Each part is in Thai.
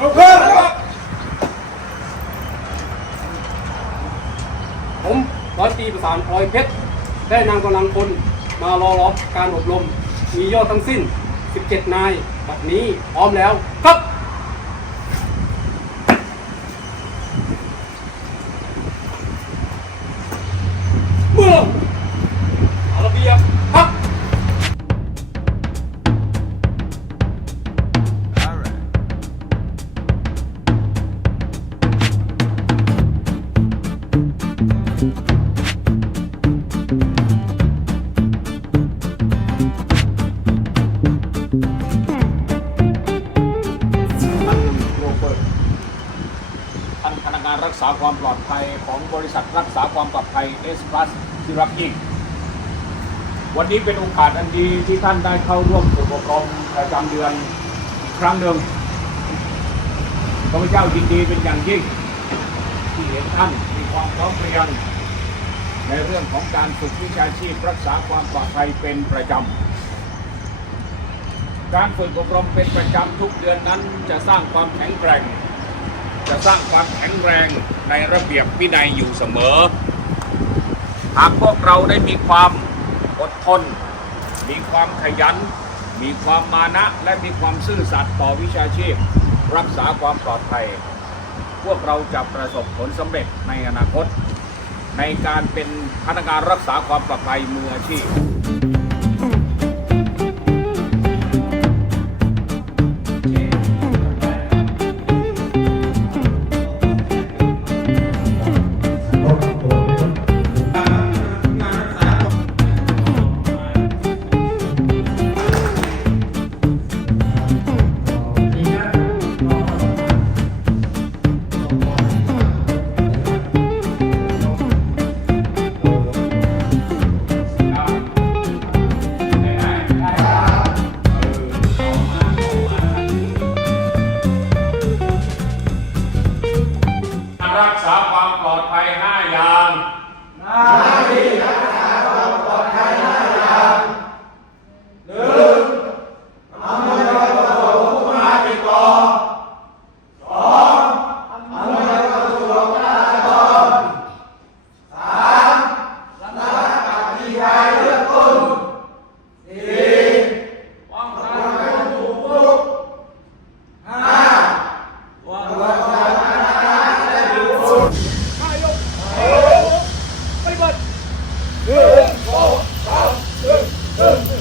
ผมร้อยตีประสานพลอยเพชร ได้นำกำลังพลมารอรอบการอบรม มียอดทั้งสิ้น 17 นาย บัดนี้พร้อมแล้วครับ กานรักษาความปลอดภัยของบริษัทรักษาความปลอดภัยเอสพลัสที่รักยิ่งวันนี้เป็นโอกาสอันดีที่ท่านได้เข้าร่วมฝึกอบรมประจำเดือนอีกครั้งหนึ่งข้าพเจ้ายินดีเป็นอย่างยิ่ง ที่เห็นท่านมีความพร้อมเพรียงในเรื่องของการฝึกวิชาชีพรักษาความปลอดภัยเป็นประจำ การฝึกอบรมเป็นประจำทุกเดือนนั้นจะสร้างความแข็งแกร่ง จะสร้างความแข็งแรงในระเบียบวินัยอยู่เสมอ หากพวกเราได้มีความอดทน มีความขยัน มีความมานะ และมีความซื่อสัตย์ต่อวิชาชีพ รักษาความปลอดภัย พวกเราจะประสบผลสำเร็จในอนาคต ในการเป็นพนักงานรักษาความปลอดภัยมืออาชีพ 아.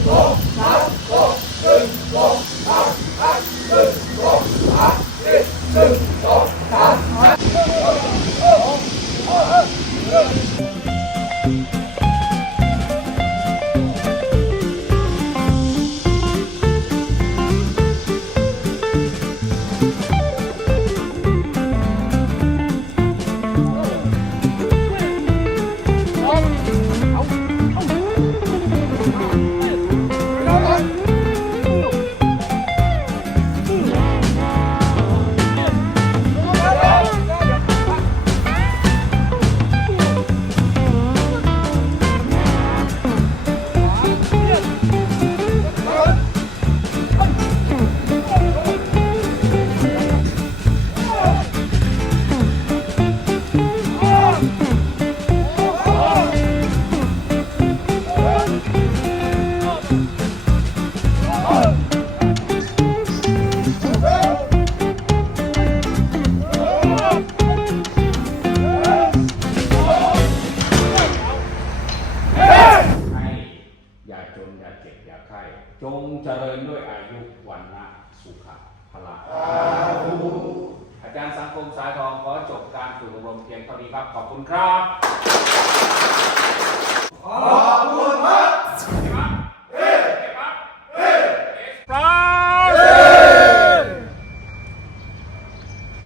ใงเจริญด้วยอายุวันละสุขะพละอาจารย์สังคมสายทองขอจบการฝึกอบรมเพียงเท่านี้ครับ ขอบคุณครับ